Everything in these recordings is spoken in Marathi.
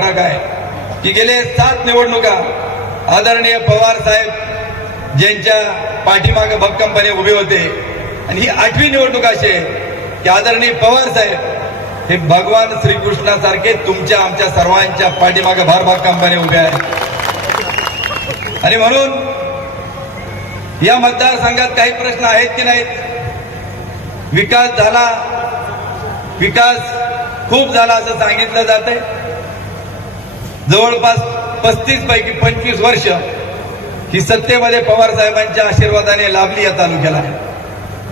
फरक आहे. की गेले सात निवडणुका आदरणीय पवार साहेब ज्यांच्या पाठीमागे भक्कमपणे उभे होते. आणि ही आठवी निवडणूक अशी आहे की आदरणीय पवार साहेब हे भगवान श्रीकृष्णासारखे तुमच्या आमच्या सर्वांच्या पाठीमागे भार भक्कमपणे उभे आहेत. आणि म्हणून या मतदारसंघात काही प्रश्न आहेत की नाहीत? विकास झाला. विकास खूप झाला असं सांगितलं जात आहे जवळपास पस्तीस पैकी पंचवीस वर्ष ही सत्तेमध्ये पवार साहेबांच्या आशीर्वादाने लाभली या तालुक्याला.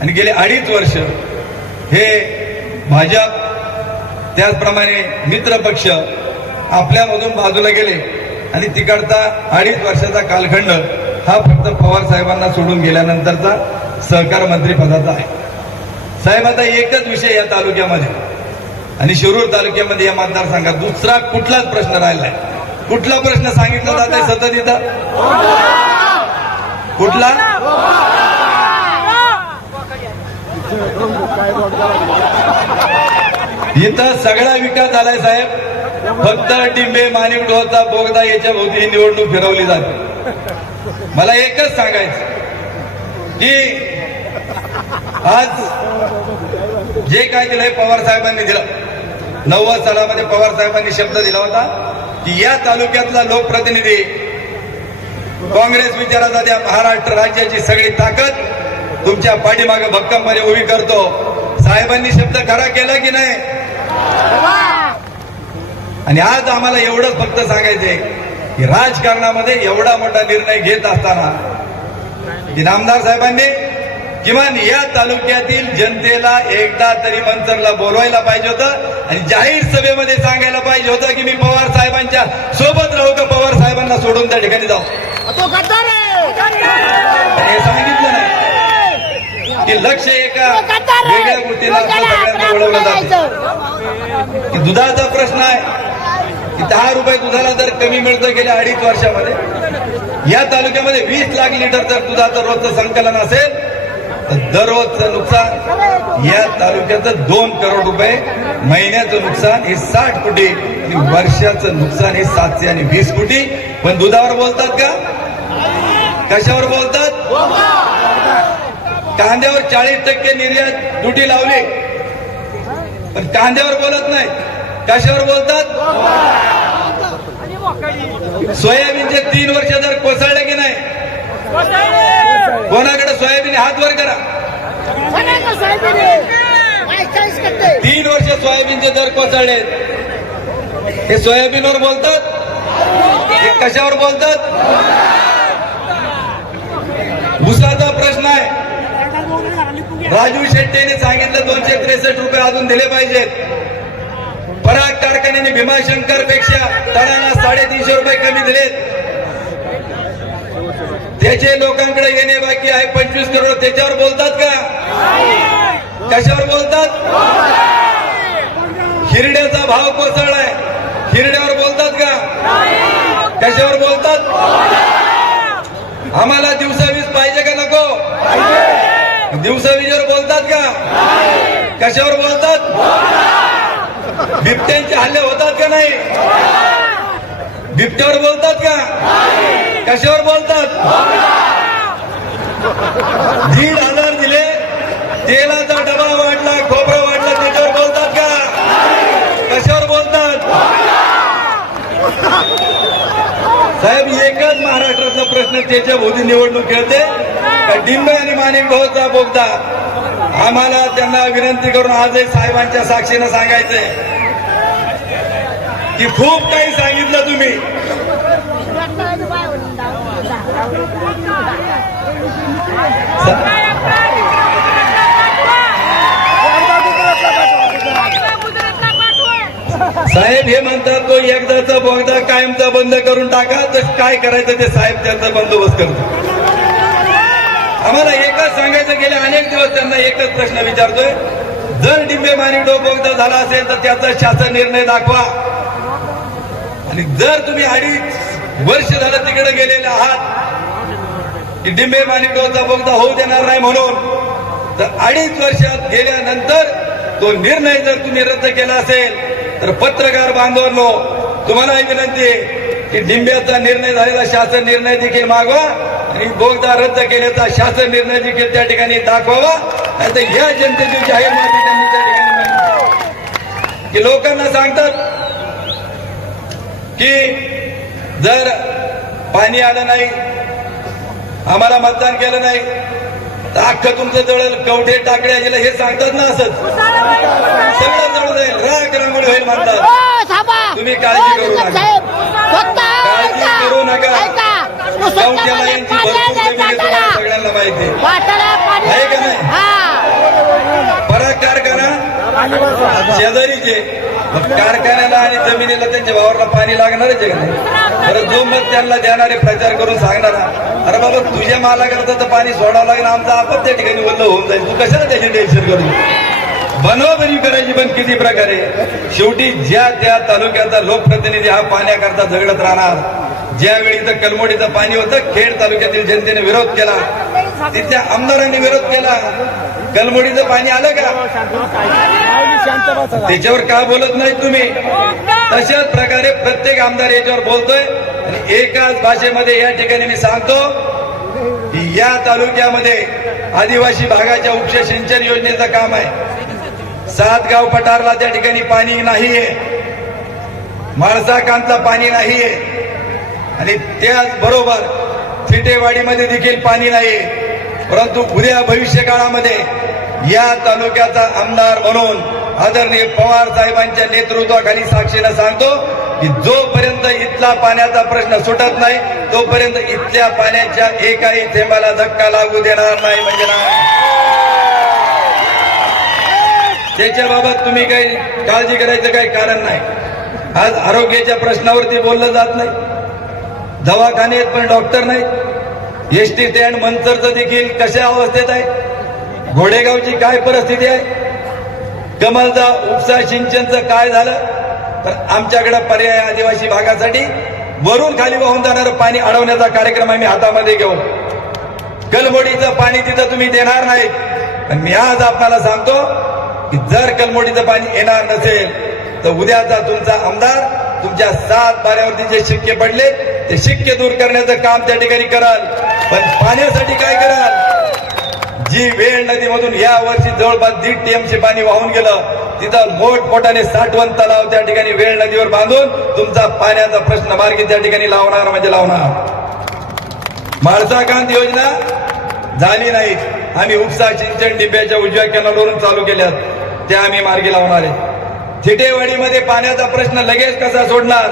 आणि गेले अडीच वर्ष हे भाजप त्याचप्रमाणे मित्र पक्ष आपल्यामधून बाजूला गेले. आणि तिकडचा अडीच वर्षाचा कालखंड हा फक्त पवार साहेबांना सोडून गेल्यानंतरचा सहकार मंत्री पदाचा आहे. साहेब आता एकच विषय या तालुक्यामध्ये. आणि शिरूर तालुक्यामध्ये या मतदारसंघात दुसरा कुठलाच प्रश्न राहिलाय कुठला प्रश्न सांगितला जात आहे सतत इथं? कुठला? इथं सगळा विकास झालाय साहेब. फक्त टिंबे माणिकडोचा बोगदा याच्या भोवती ही निवडणूक फिरवली जाते. मला एकच सांगायचं की आज जे काय दिलंय पवार साहेबांनी दिलं. नव्वद सालामध्ये पवार साहेबांनी शब्द दिला होता की या तालुक्यातला लोकप्रतिनिधी काँग्रेस विचाराचा त्या महाराष्ट्र राज्याची सगळी ताकद तुमच्या पाठीमागे भक्कमपणे उभी करतो. साहेबांनी शब्द खरा केला की नाही? आणि आज आम्हाला एवढंच फक्त सांगायचंय की राजकारणामध्ये एवढा मोठा निर्णय घेत असताना की नामदार साहेबांनी किमान या तालुक्यातील जनतेला एकदा तरी मंचरला बोलवायला पाहिजे होतं आणि जाहीर सभेमध्ये सांगायला पाहिजे होतं की मी पवार साहेबांच्या सोबत राहू का पवार साहेबांना सोडून त्या ठिकाणी जाऊ? हे सांगितलं नाही. की लक्ष एका वेगळ्या गोष्टीला सगळ्यांना वळवलं जातं. की दुधाचा प्रश्न आहे. की दहा रुपये दुधाला जर कमी मिळतं गेल्या अडीच वर्षामध्ये या तालुक्यामध्ये वीस लाख लिटर जर दुधाचं रोजचं संकलन असेल दररोजचं नुकसान या तालुक्याचं दोन करोड रुपये महिन्याचं नुकसान हे साठ कोटी आणि वर्षाचं नुकसान हे सातशे आणि वीस कोटी. पण दुधावर बोलतात का? कशावर बोलतात? कांद्यावर चाळीस टक्के निर्यात ड्युटी लावली. पण कांद्यावर बोलत नाही. कशावर बोलतात? सोयाबीनचे तीन वर्ष जर कोसळले की नाही? कोणाकडे सोयाबीन हात वर करा. तीन वर्ष सोयाबीनचे दर कोसळले. हे सोयाबीनवर बोलतात? हे कशावर बोलतात? ऊसाचा प्रश्न आहे. राजू शेट्टीने सांगितलं दोनशे त्रेसष्ट रुपये अजून दिले पाहिजेत. पराग कारखान्याने भीमाशंकरपेक्षा टनाला साडेतीनशे रुपये कमी दिलेत. त्याचे लोकांकडे येणे बाकी आहे पंचवीस करोड त्याच्यावर बोलतात का? कशावर बोलतात? हिरड्याचा भाव कोसळलाय. हिरड्यावर बोलतात का? कशावर बोलतात? आम्हाला दिवसावीस पाहिजे का नको? दिवसावीजवर बोलतात का? कशावर बोलतात? बिबट्यांचे हल्ले होतात का नाही? बिबट्यावर बोलतात का? कशावर बोलतात? दीड हजार दिले तेलाचा डबा वाटला खोबरं वाटलं त्याच्यावर बोलतात का? कशावर बोलतात? साहेब एकच महाराष्ट्रातला प्रश्न त्याच्या भोवती निवडणूक खेळते. डिंबे आणि माणिक भाऊचा बोगदा. आम्हाला त्यांना विनंती करून आजही साहेबांच्या साक्षीनं सांगायचंय. की खूप काही सांगितलं तुम्ही. साहेब हे म्हणतात तो एकदाचा बोगदा कायमचा बंद करून टाका तर काय करायचं ते साहेब त्याचा बंदोबस्त करतो. आम्हाला एकच सांगायचं गेले अनेक दिवस त्यांना एकच प्रश्न विचारतोय. जर डिंबे मानिडो बोगदा झाला असेल तर त्याचा शासन निर्णय दाखवा. आणि जर तुम्ही अडीच वर्ष झालं तिकडे गेलेले आहात की डिंबे मानिकडोचा बोगदा होऊ देणार नाही म्हणून तर अडीच वर्षात गेल्यानंतर तो निर्णय जर तुम्ही रद्द केला असेल तर पत्रकार बांधवांनो तुम्हालाही विनंती आहे की डिंब्याचा निर्णय झालेला शासन निर्णय देखील मागवा आणि बोगदा रद्द केल्याचा शासन निर्णय देखील त्या ठिकाणी दाखवावा. आणि तर या जनतेची जाहीर माहिती त्यांनी त्या ठिकाणी की लोकांना सांगतात की जर पाणी आलं नाही आम्हाला मतदान केलं नाही तर अख्खं तुमचं जळल कवठे टाकड्या गेलं हे सांगतात ना असंच सगळं जळून जाईल राग रांगोळी होईल म्हणतात. तुम्ही काळजी करू नका. काळजी. करू नका. कवठ्याला यांची भरपूर. सगळ्यांना माहिती आहे. का नाही? पराग कारखाना शेजारीचे कारखान्याला आणि जमिनीला त्यांच्या भावाला पाणी लागणारच आहे का नाही? बरं जो मग त्यांना देणारे प्रचार करून सांगणारा अरे बाबा तुझ्या मालाकरता तर पाणी सोडावं लागेल आमचा आपण त्या ठिकाणी वल्ल होऊन जाईल. तू कशाला त्याची टेन्शन करू? बनोबरी करायची पण किती प्रकारे? शेवटी ज्या त्या तालुक्याचा लोकप्रतिनिधी हा पाण्याकरता झगडत राहणार. ज्यावेळी इथं कलमोडीचं पाणी होतं खेड तालुक्यातील जनतेने विरोध केला. तिथल्या आमदारांनी विरोध केला. कलमोडीचं पाणी आलं का? त्याच्यावर का बोलत नाही तुम्ही? तशाच प्रकारे प्रत्येक आमदार याच्यावर बोलतोय. आणि एकाच भाषेमध्ये या ठिकाणी मी सांगतो की या तालुक्यामध्ये आदिवासी भागाच्या उपशा सिंचन योजनेचं काम आहे. सात गाव पठारला त्या ठिकाणी पाणी नाहीये. माळसाकांतला पाणी नाहीये. आणि त्याचबरोबर थिटेवाडीमध्ये देखील पाणी नाहीये. परंतु उद्या भविष्य काळामध्ये या तालुक्याचा आमदार म्हणून आदरणीय पवार साहेबांच्या नेतृत्वाखाली साक्षीनं सांगतो की जोपर्यंत इथला पाण्याचा प्रश्न सुटत नाही तोपर्यंत इथल्या पाण्याच्या एकाही थेंबाला धक्का लागू देणार नाही म्हणजे नाही. त्याच्याबाबत तुम्ही काही काळजी करायचं काही कारण नाही. आज आरोग्याच्या प्रश्नावरती बोललं जात नाही. दवाखाने आहेत पण डॉक्टर नाही एस टी स्टँड मंचरचं देखील कशा अवस्थेत आहे? घोडेगावची काय परिस्थिती आहे? कमलचा उपसा सिंचनचं काय झालं? तर आमच्याकडे पर्याय आदिवासी भागासाठी वरून खाली वाहून जाणारं पाणी अडवण्याचा कार्यक्रम आम्ही हातामध्ये घेऊ कलमोडीचं पाणी तिथं तुम्ही देणार नाही पण मी आज आपल्याला सांगतो की जर कलमोडीचं पाणी येणार नसेल तर उद्याचा तुमचा आमदार तुमच्या सात बाऱ्यावरती जे शिक्के पडले ते शिक्के दूर करण्याचं काम त्या ठिकाणी कराल. पण पाण्यासाठी काय कराल? जी वेळ नदीमधून या वर्षी जवळपास दीड टीएमसी पाणी वाहून गेलं तिथं मोठमोठ्याने साठवण तलाव त्या ठिकाणी वेळ नदीवर बांधून तुमचा पाण्याचा प्रश्न मार्गी त्या ठिकाणी लावणार म्हणजे लावणार. माळसाकांत योजना झाली नाही. आम्ही उपसा सिंचन डिब्याच्या उजव्या कॅनलवरून चालू केल्यात. त्या आम्ही मार्गी लावणार आहे. थिटेवाडीमध्ये पाण्याचा प्रश्न लगेच कसा सोडणार?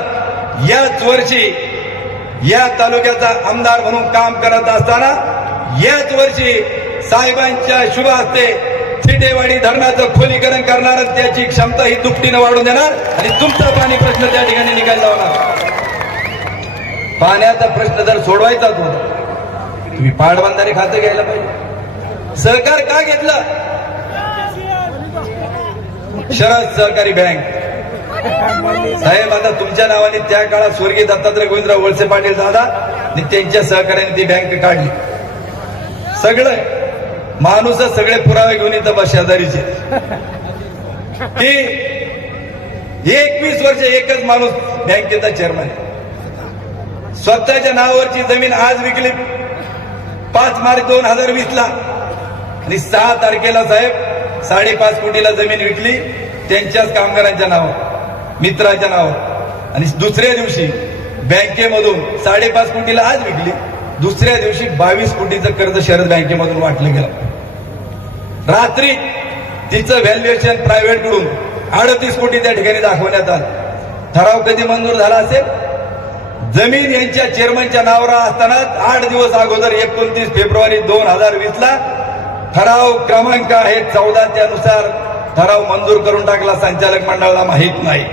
याच वर्षी या तालुक्याचा आमदार म्हणून काम करत असताना याच वर्षी साहेबांच्या शुभ हस्ते थिटेवाडी धरणाचं खोलीकरण करणार त्याची क्षमता ही दुपटीनं वाढून देणार आणि तुमचा पाणी प्रश्न त्या ठिकाणी निकाल लावणार. पाण्याचा प्रश्न जर सोडवायचाच होता तुम्ही पाटबंधारे खातं घ्यायला पाहिजे. सहकार का घेतलं? शरद सहकारी बँक. साहेब आता तुमच्या नावाने त्या काळात स्वर्गीय दत्तात्रय गोविंदराव वळसे पाटील दादा आणि त्यांच्या सहकार्याने ती बँक काढली. सगळं माणूसच सगळे पुरावे घेऊन येतं बा शेजारीचे. की एकवीस वर्ष एकच माणूस बँकेचा चेअरमॅन आहे. स्वतःच्या नावावरची जमीन आज विकली. पाच मार्च दोन हजार वीस ला आणि सहा तारखेला साहेब साडेपाच कोटीला जमीन विकली. त्यांच्याच कामगारांच्या नावावर. मित्राच्या नावावर. आणि दुसऱ्या दिवशी बँकेमधून साडेपाच कोटीला आज विकली. दुसऱ्या दिवशी बावीस कोटीचं कर्ज शरद बँकेमधून वाटलं गेलं. रात्री तिचं व्हॅल्युएशन प्रायव्हेटकडून अडतीस कोटी त्या ठिकाणी दाखवण्यात आलं. ठराव कधी मंजूर झाला असेल? जमीन यांच्या चेअरमनच्या नावावर असताना आठ दिवस अगोदर एकोणतीस फेब्रुवारी दोन हजार वीस ला ठराव क्रमांक आहे चौदा त्यानुसार ठराव मंजूर करून टाकला संचालक मंडळाला माहीत नाही.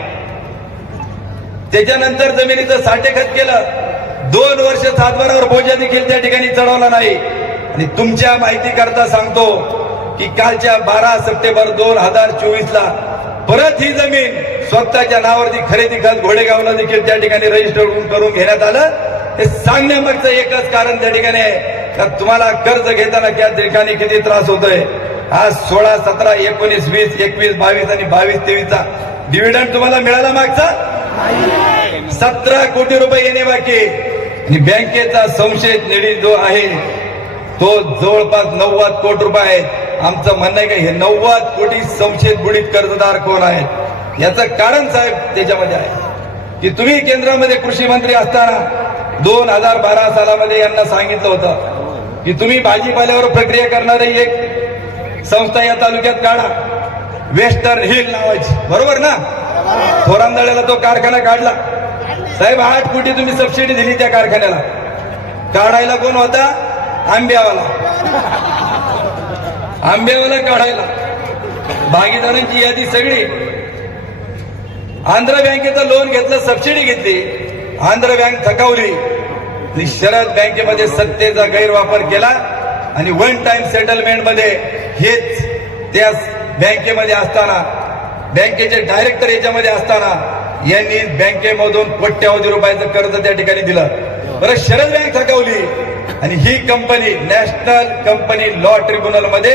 त्याच्यानंतर जमिनीचं साठेखत केलं. दोन वर्ष सातबारावर बोजा देखील त्या ठिकाणी चढवला नाही. आणि तुमच्या माहिती करता सांगतो की कालच्या बारा सप्टेंबर दोन हजार चोवीस ला परत ही जमीन स्वतःच्या नावावरती खरेदी खत घोडेगावला देखील त्या ठिकाणी रजिस्टर करून घेण्यात आलं. हे सांगण्यामागचं एकच कारण त्या ठिकाणी आहे का तुम्हाला कर्ज घेताना त्या ठिकाणी किती त्रास होतोय? आज सोळा सतरा एकोणीस वीस एकवीस बावीस आणि बावीस तेवीसचा डिव्हिडंड तुम्हाला मिळाला मागचा? सतरा कोटी रुपये येणे बाकी. आणि बँकेचा संशयित निधी जो आहे तो जवळपास नव्वद कोटी रुपये आहे आमचं म्हणणं आहे का हे नव्वद कोटी संशयित बुडीत कर्जदार कोण आहेत? याचं कारण साहेब त्याच्यामध्ये आहे. की तुम्ही केंद्रामध्ये कृषी मंत्री असताना दोन हजार बारा सालामध्ये यांना सांगितलं होतं की तुम्ही भाजीपाल्यावर प्रक्रिया करणारी एक संस्था या तालुक्यात काढा. वेस्टर्न हिल नावाची. बरोबर ना? थोरांदळ्याला तो कारखाना काढला. साहेब आठ कोटी तुम्ही सबसिडी दिली त्या कारखान्याला. काढायला कोण होता? आंब्यावाला. आंब्यावाला काढायला. भागीदारांची यादी सगळी. आंध्र बँकेचं लोन घेतलं सबसिडी घेतली. आंध्र बँक थकावली. शरद बँकेमध्ये सत्तेचा गैरवापर केला आणि वन टाइम सेटलमेंटमध्ये हेच त्या बँकेमध्ये असताना बँकेचे डायरेक्टर याच्यामध्ये असताना यांनी बँकेमधून कोट्यावधी रुपयाचं कर्ज त्या ठिकाणी दिलं. बरं शरद बँक थकवली. आणि ही कंपनी नॅशनल कंपनी लॉ ट्रिब्युनलमध्ये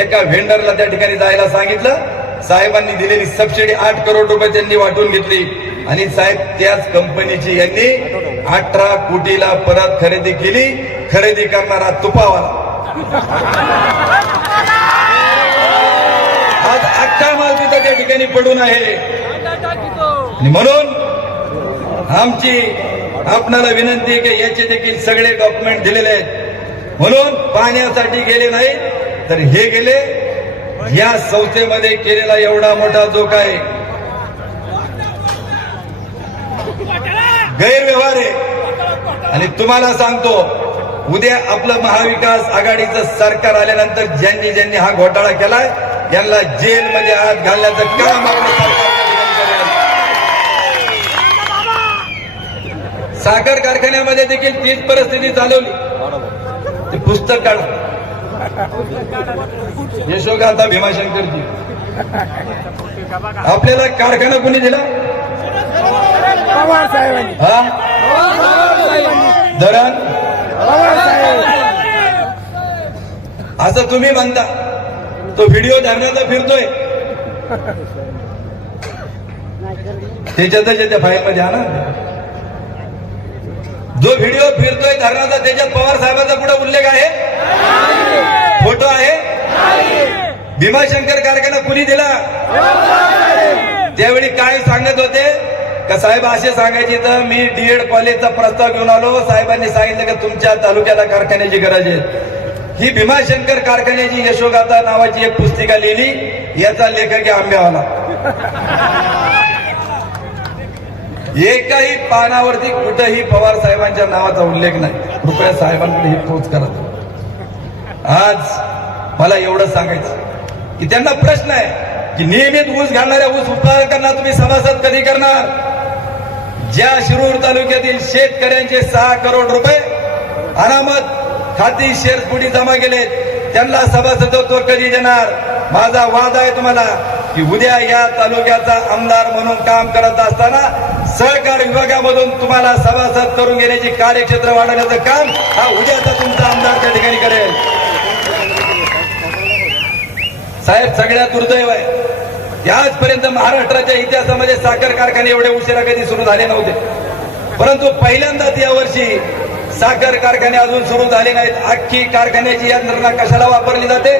एका व्हेंडरला त्या ठिकाणी जायला सांगितलं. साहेबांनी दिलेली सबसिडी आठ करोड रुपये त्यांनी वाटून घेतली. आणि साहेब त्याच कंपनीची यांनी अठरा कोटीला परत खरेदी केली. खरेदी करणारा तुपावाला आज अख्खा माल तिथं त्या ठिकाणी पडून आहे. आणि म्हणून आमची आपणाला विनंती आहे की याचे देखील सगळे डॉक्युमेंट दिलेले आहेत. म्हणून पाहण्यासाठी गेले नाहीत तर हे गेले. या संस्थेमध्ये केलेला एवढा मोठा जो काय गैरव्यवहार आहे. आणि तुम्हाला सांगतो उद्या आपलं महाविकास आघाडीचं सरकार आल्यानंतर ज्यांनी ज्यांनी हा घोटाळा केलाय यांना जेलमध्ये आत घालण्याचं काम. साखर कारखान्यामध्ये देखील तीच परिस्थिती चालवली. ते पुस्तक काढ. यशोगाथा भीमाशंकरजी. आपल्याला कारखाना कोणी दिला? पवार साहेबांनी. हा? धरण? असं तुम्ही म्हणता. तो व्हिडिओ धरणाचा फिरतोय. त्याच्यातच त्या फाईल मध्ये आणा जो व्हिडिओ फिरतोय धरणाचा त्याच्यात पवार साहेबांचा पुढे उल्लेख आहे? फोटो आहे? भीमाशंकर कारखाना कुणी दिला? त्यावेळी काय सांगत होते? का साहेब असे सांगायचे तर मी डीएड कॉलेजचा प्रस्ताव घेऊन आलो. साहेबांनी सांगितलं की तुमच्या तालुक्याला कारखान्याची गरज आहे. ही भीमाशंकर कारखान्याची यशोगाथा नावाची एक पुस्तिका लिहिली. याचा लेखक आंब्यावाला एकाही पानावरती कुठंही पवार साहेबांच्या नावाचा उल्लेख नाही. कृपया साहेबांकडे ही पोच करत आज मला एवढं सांगायचं की त्यांना प्रश्न आहे की नियमित ऊस घालणाऱ्या ऊस उत्पादकांना तुम्ही सभासद कधी करणार? ज्या शिरूर तालुक्यातील शेतकऱ्यांचे सहा करोड रुपये अनामत खाती शेअर कुठे जमा केलेत त्यांना सभासदत्व कधी देणार? माझा वाद आहे तुम्हाला की उद्या या तालुक्याचा आमदार म्हणून काम करत असताना सहकार विभागामधून तुम्हाला सभासद करून घेण्याची कार्यक्षेत्र वाढवण्याचं काम हा उद्याचा तुमचा आमदार त्या ठिकाणी करेल. साहेब सगळ्यात दुर्दैव आहे. आजपर्यंत महाराष्ट्राच्या इतिहासामध्ये साखर कारखाने एवढे उशिरा कधी सुरू झाले नव्हते. परंतु पहिल्यांदाच यावर्षी साखर कारखाने अजून सुरू झाले नाहीत. अख्खी कारखान्याची यंत्रणा कशाला वापरली जाते?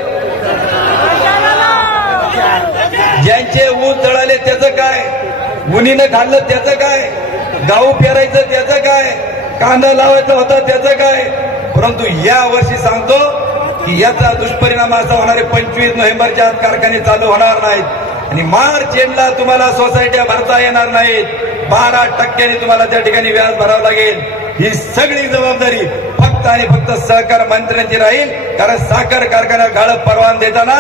ज्यांचे ऊस जळाले त्याचं काय? उन्हीनं खाल्लं त्याचं काय? गाऊ पेरायचं त्याचं काय? कांदा लावायचा होता त्याचं काय? परंतु या वर्षी सांगतो की याचा दुष्परिणाम असा होणार आहे पंचवीस नोव्हेंबरच्या आत कारखाने चालू होणार नाहीत. आणि मार्च एंडला तुम्हाला सोसायट्या भरता येणार नाहीत. बारा टक्क्यांनी तुम्हाला त्या ठिकाणी व्याज भरावं लागेल. ही सगळी जबाबदारी फक्त आणि फक्त सहकार मंत्र्यांची राहील. कारण साखर कारखाना गाळप परवान देताना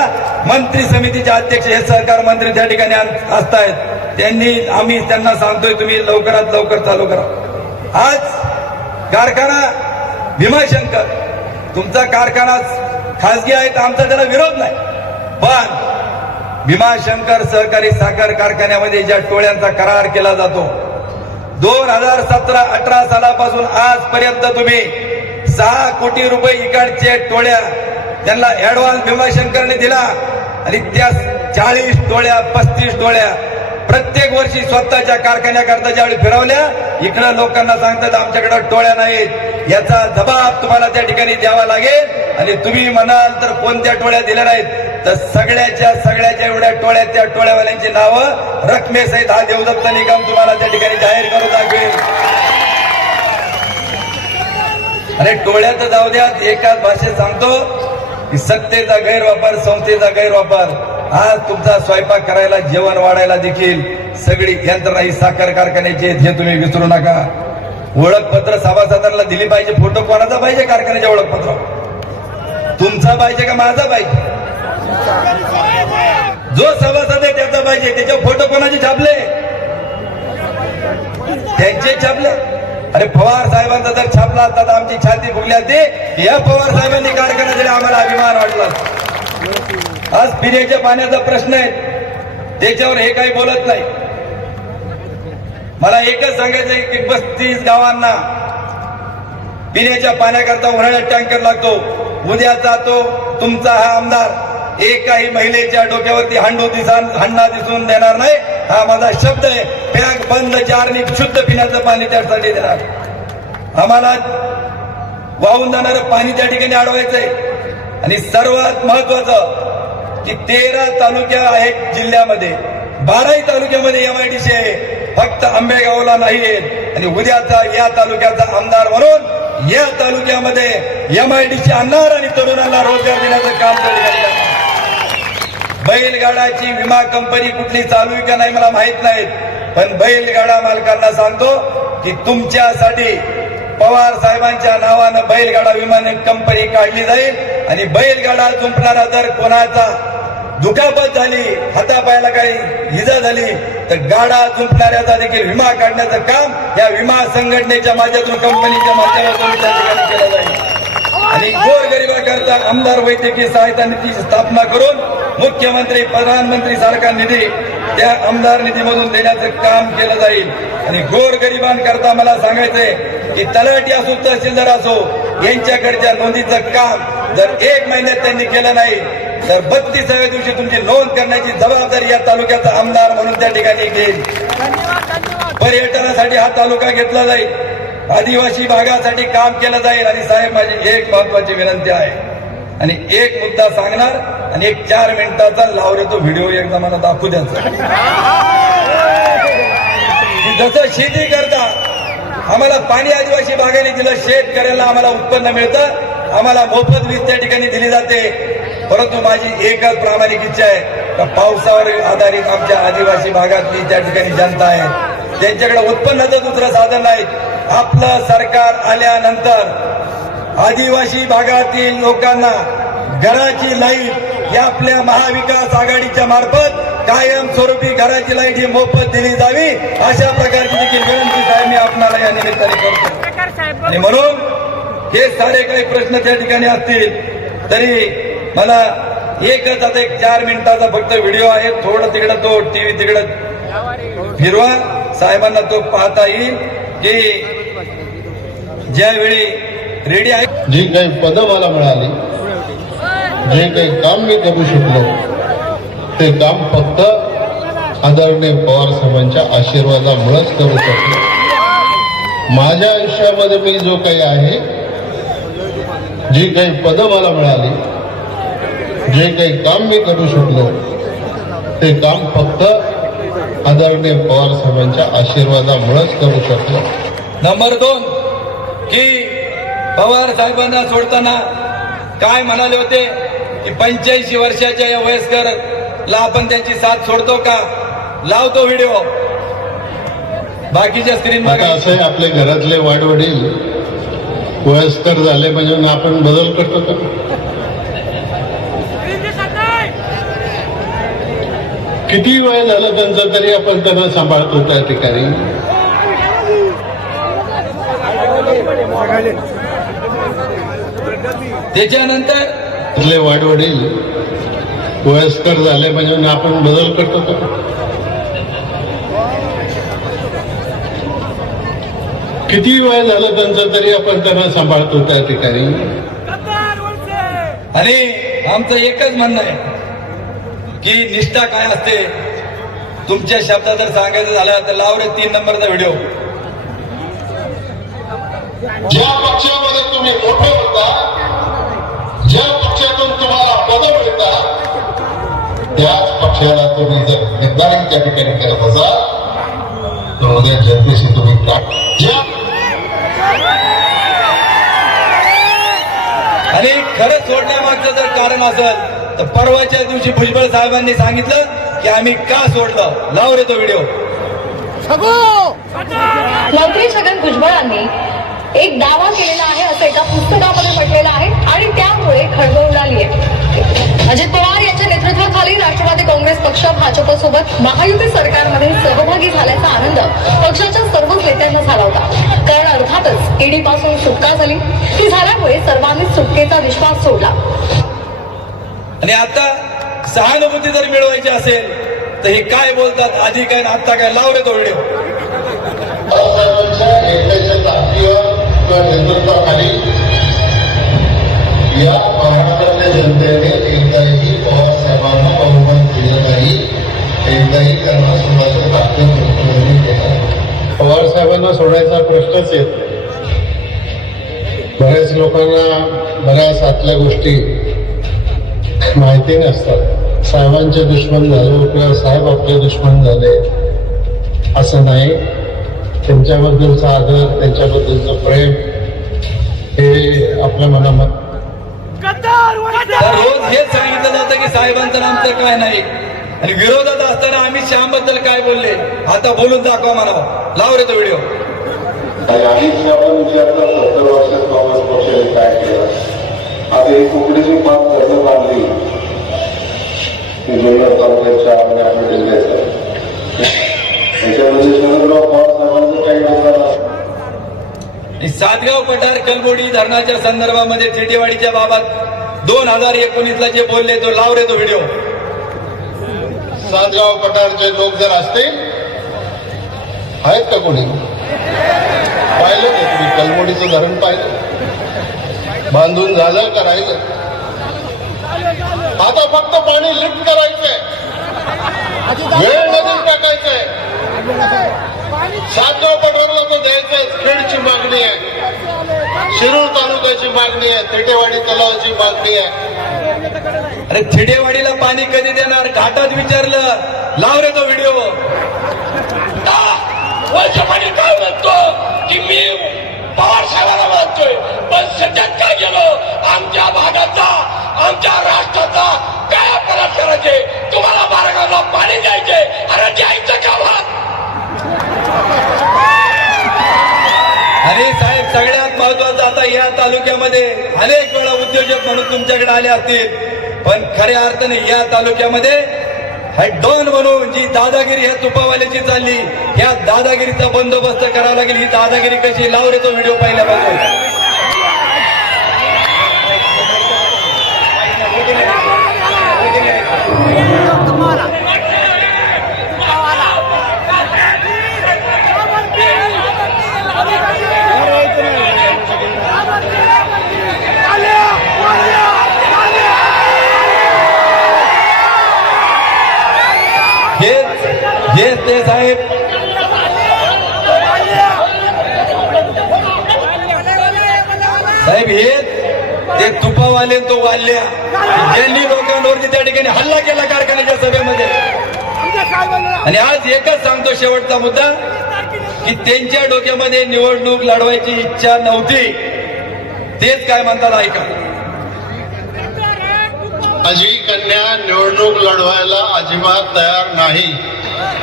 मंत्री समितीचे अध्यक्ष हे सहकार मंत्री त्या ठिकाणी असतायत. त्यांनी आम्ही त्यांना सांगतोय तुम्ही लवकरात लवकर चालू करा. आज कारखाना भीमाशंकर तुमचा कारखाना खासगी आहे तर आमचा त्याला विरोध नाही. पण भीमाशंकर सहकारी साखर कारखान्यामध्ये ज्या टोळ्यांचा करार केला जातो दोन हजार सतरा अठरा सालापासून आजपर्यंत तुम्ही सहा कोटी रुपये इकडचे टोळ्या त्यांना ऍडव्हान्स भीमाशंकरने दिला आणि त्या चाळीस टोळ्या पस्तीस टोळ्या प्रत्येक वर्षी स्वतःच्या कारखान्याकरता ज्यावेळी फिरवल्या इकडं लोकांना सांगतात आमच्याकडे टोळ्या नाहीत. याचा जबाब तुम्हाला त्या ठिकाणी द्यावा लागेल. आणि तुम्ही म्हणाल तर कोणत्या टोळ्या दिल्या नाहीत? तर सगळ्याच्या सगळ्याच्या एवढ्या टोळ्या त्या टोळ्यावाल्यांची नावं रकमेसहित हा देवदत्त निगम तुम्हाला त्या ठिकाणी जाहीर करून दाखवेल अरे टोळ्यात जाऊ द्या एकाच भाषेत सांगतो की सत्तेचा गैरवापर संस्थेचा गैरवापर. आज तुमचा स्वयंपाक करायला जेवण वाढायला देखील सगळी यंत्रणा ही साखर कारखान्याची आहेत हे तुम्ही विसरू नका. ओळखपत्र सभासदांना दिली पाहिजे फोटो कोणाचा पाहिजे कारखान्याचे ओळखपत्र? तुमचा पाहिजे का माझा पाहिजे? जो सभासद आहे त्याचा पाहिजे त्याचे फोटो कोणाचे छापले? त्यांचे छापले. अरे पवार साहेबांचा जर छापला असता तर आमची छाती फुगली असते. या पवार साहेबांनी कारखान्यासाठी आम्हाला अभिमान वाटला. आज पिण्याच्या पाण्याचा प्रश्न आहे. त्याच्यावर हे काही बोलत नाही. मला एकच सांगायचं आहे की पस्तीस गावांना पिण्याच्या पाण्याकरता उन्हाळ्यात टँकर लागतो. उद्या जातो तुमचा हा आमदार. एकाही महिलेच्या डोक्यावरती हांडू दिसा हांडा दिसून देणार नाही. हा माझा शब्द आहे. पॅक बंद चारणी शुद्ध पिण्याचं पाणी त्यासाठी देणार. आम्हाला वाहून जाणारं पाणी त्या ठिकाणी अडवायचंय. आणि सर्वात महत्वाचं की तेरा तालुक्या आहेत जिल्ह्यामध्ये. बाराही तालुक्यामध्ये एमआयडीसी आहे. फक्त आंबेगावला नाही आहेत. आणि उद्याचा या तालुक्याचा आमदार म्हणून या तालुक्यामध्ये एमआयडीसी आणणार आणि तरुणांना रोजगार देण्याचं काम त्या बैलगाडाची विमा कंपनी कुठली चालू आहे का नाही मला माहीत नाहीत पण बैलगाडा मालकांना सांगतो की तुमच्यासाठी पवार साहेबांच्या नावानं बैलगाडा विमा कंपनी काढली जाईल. आणि बैलगाडा जुंपणारा जर कोणाचा? दुखापत झाली हातापायाला काही इजा झाली तर गाडा जुंपणाऱ्याचा देखील विमा काढण्याचं काम या विमा संघटनेच्या माध्यमातून कंपनीच्या माध्यमातून त्या ठिकाणी केलं जाईल. आणि गोरगरिबाकरता आमदार वैद्यकीय सहायता निधीची स्थापना करून मुख्यमंत्री प्रधानमंत्री सारखा निधी त्या आमदार निधीमधून देण्याचं काम केलं जाईल. आणि गोरगरिबांकरता मला सांगायचंय की तलाठी असो तहसीलदार असो यांच्याकडच्या नोंदीचं काम जर एक महिन्यात त्यांनी केलं नाही तर बत्तीसाव्या दिवशी तुमची नोंद करण्याची जबाबदारी या तालुक्याचा आमदार म्हणून त्या ठिकाणी घेईल पर्यटनासाठी हा तालुका घेतला जाईल. आदिवासी भागासाठी काम केलं जाईल. आणि साहेब माझी एक महत्वाची विनंती आहे. आणि एक मुद्दा सांगणार आणि एक चार मिनिटाचा लावरे तो व्हिडिओ एकदा मला दाखवू द्यायचा. जसं शेती करता आम्हाला पाणी आदिवासी भागाने दिलं शेतकऱ्याला आम्हाला उत्पन्न मिळतं आम्हाला मोफत वीज त्या ठिकाणी दिली जाते. परंतु माझी एकच प्रामाणिक इच्छा आहे का पावसावर आधारित आमच्या आदिवासी भागातली त्या ठिकाणी जनता आहे त्यांच्याकडे उत्पन्नाचं दुसरं साधन नाही. आपलं सरकार आल्यानंतर आदिवासी भागातील लोकांना घराची लाइट या आपल्या महाविकास आघाडीच्या मार्फत कायम स्वरूपी घराची लाइट ही मोफत दिली जावी अशा प्रकारची देखील विनंती साहेब मी आपणाला या निमित्ताने करतो. आणि म्हणून हे सारे काही प्रश्न त्या ठिकाणी असतील तरी मला एकच आता एक चार मिनिटाचा फक्त व्हिडिओ आहे. थोडं तिकडं तो टीव्ही तिकडं फिरवा. साहेबांना तो पाहता येईल की ज्यावेळी रेडी आहे. जी काही पदं मला मिळाली जे काही काम मी करू शकलो ते काम फक्त आदरणीय पवार साहेबांच्या आशीर्वादामुळेच करू शकलो. माझ्या आयुष्यामध्ये मी जो काही आहे जी काही पदं मला मिळाली जे काही काम मी करू शकलो ते काम फक्त आदरणीय पवार साहेबांच्या आशीर्वादामुळेच करू शकलो. नंबर दोन की पवार साहेबांना सोडताना काय म्हणाले होते? की पंच्याऐंशी वर्षाच्या या वयस्करला आपण त्यांची साथ सोडतो का? लावतो व्हिडिओ. बाकीच्या स्क्रीन असं आहे आपले घरातले वाडवडील वयस्कर झाले म्हणजे आपण बदल करतो का किती वय झालं त्यांचं तरी आपण त्यांना सांभाळतो त्या ठिकाणी? त्याच्यानंतर आपले वाडवडील वयस्कर झाले म्हणजे आपण बदल करतो किती वय झालं त्यांचं तरी आपण त्यांना सांभाळतो त्या ठिकाणी? आणि आमचं एकच म्हणणं आहे. की निष्ठा काय असते? तुमच्या शब्दात जर सांगायचं झालं तर लाव रे तीन नंबरचा व्हिडिओ. ज्या पक्षामध्ये तुम्ही मोठे होता ज्या पक्षातून तुम्हाला पद मिळतात त्याच पक्षाला तुम्ही जर गद्दारी त्या ठिकाणी करत असाल तर उद्या जनतेशी तुम्ही आणि खरं सोडण्यामागचं जर कारण असेल तर परवाच्या दिवशी भुजबळ साहेबांनी सांगितलं की आम्ही का सोडलं? लाव रे तो व्हिडिओ. मंत्री छगन भुजबळांनी एक दावा केलेला आहे असं एका पुस्तकामध्ये म्हटलेलं आहे आणि त्यामुळे खळबळ उडाली आहे अजित पवार यांच्या नेतृत्वाखाली राष्ट्रवादी काँग्रेस पक्ष भाजपसोबत महायुती सरकारमध्ये सहभागी झाल्याचा आनंद पक्षाच्या सर्वच नेत्यांना झाला होता. कारण अर्थातच ईडी पासून सुटका झाली. ती झाल्यामुळे सर्वांनी सुटकेचा विश्वास सोडला. आणि आता सहानुभूती जर मिळवायची असेल तर हे काय बोलतात आधी काय आता काय? लाव रे तो व्हिडिओ. बाबासाहेबांच्या एकट्याच्या ताकदीवर किंवा नेतृत्वाखाली या महाराष्ट्रातल्या जनतेने एकदाही पवार साहेबांना बहुमत दिलं नाही. एकदाही त्यांना स्वतःच्या ताकद मुख्यमंत्री केला पवार साहेबांना सोडायचा प्रश्नच येत. बऱ्याच लोकांना बऱ्याच आतल्या गोष्टी माहिती नसतात. साहेबांचे दुश्मन झालो किंवा साहेब आपले दुश्मन झाले. असं नाही. त्यांच्याबद्दलचा आदर त्यांच्याबद्दलचं प्रेम हे आपल्या मनामध्ये. तर रोज हेच सांगितलं जातं की साहेबांचं आमचं काय नाही. आणि विरोधात असताना आम्ही श्यामबद्दल काय बोलले आता बोलून दाखवा म्हणावं लाव रे तो व्हिडिओ. आता ही कसं बांधली की जुन्नर तालुक्याच्या आपल्या आपल्या जिल्ह्याचं त्याच्यामध्ये शरदराव पवार साहेबांचं काही योगदान सातगाव पठार कलबोडी धरणाच्या संदर्भामध्ये चिटेवाडीच्या बाबत दोन हजार एकोणीसला जे बोलले तो लाव रे तो व्हिडिओ. सातगाव पठारचे लोक जर असतील आहेत का कोणी? पाहिलं का तुम्ही कलमोडीचं धरण पाहिलं? बांधून झालं का राहिलं आता फक्त पाणी लिफ्ट करायचंय. वेळ नदीत टाकायचंय. सातगाव पठारला तर द्यायचंय खेडची मागणी आहे. शिरूर तालुक्याची मागणी आहे. तेटेवाडी तलावाची मागणी आहे. अरे थिडेवाडीला पाणी कधी देणार? घाटात विचारलं. लाव रे तो व्हिडिओ. वर्षापाणी काय म्हणतो? की मी आमच्या राष्ट्राचा काय अपराध करायचे. तुम्हाला बारागावला पाणी द्यायचे. अरे द्यायचं का भात? साहेब सगळ्यात महत्वाचं आता या तालुक्यामध्ये अनेक वेळा उद्योजक म्हणून तुमच्याकडे आले असतील. पण खऱ्या अर्थाने या तालुक्यामध्ये हा डॉन म्हणून जी दादागिरी ह्या तुपावाल्याची चालली ह्या दादागिरीचा बंदोबस्त करावा लागेल. ही दादागिरी कशी? लावरेचा रे तो व्हिडिओ पाहिला पाहिजे ते साहेब. साहेब हे ते तुपावाले तो वाल्या ज्यांनी लोकांवरती त्या ठिकाणी हल्ला केला कारखान्याच्या सभेमध्ये. आणि आज एकच सांगतो शेवटचा मुद्दा की त्यांच्या डोक्यामध्ये निवडणूक लढवायची इच्छा नव्हती. तेच काय म्हणतात ऐका. माझी कन्या निवडणूक लढवायला अजिबात तयार नाही.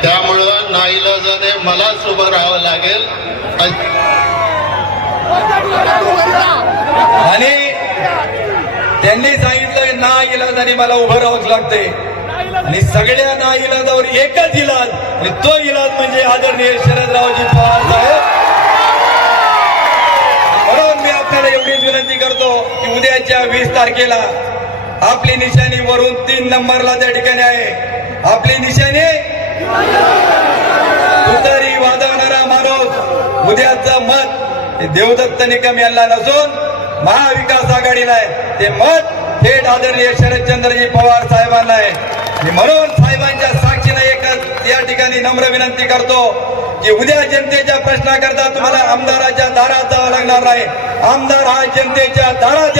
त्यामुळं नाईलाजाने मलाच उभं राहावं लागेल. आणि त्यांनी सांगितलं ना इलाजाने मला उभं राहावंच लागते आणि सगळ्या ना इलाजावर एकच इलाज आणि तो इलाज म्हणजे आदरणीय शरदरावजी पवार साहेब. म्हणून मी आपल्याला एवढीच विनंती करतो की उद्याच्या वीस तारखेला आपली निशाणी वरून तीन नंबरला त्या ठिकाणी आहे. आपली निशाणी तुतारी वाजवणारा माणूस उद्याचं मत हे देवदत्त निकम यांना नसून महाविकास आघाडीला आहे. ते मत थेट आदरणीय शरदचंद्रजी पवार साहेबांना आहे. म्हणून साहेबांच्या साक्षीने एकच या ठिकाणी नम्र विनंती करतो की उद्या जनतेच्या प्रश्नाकरता तुम्हाला आमदाराच्या दारात जावं लागणार नाही. आमदार हा जनतेच्या दारात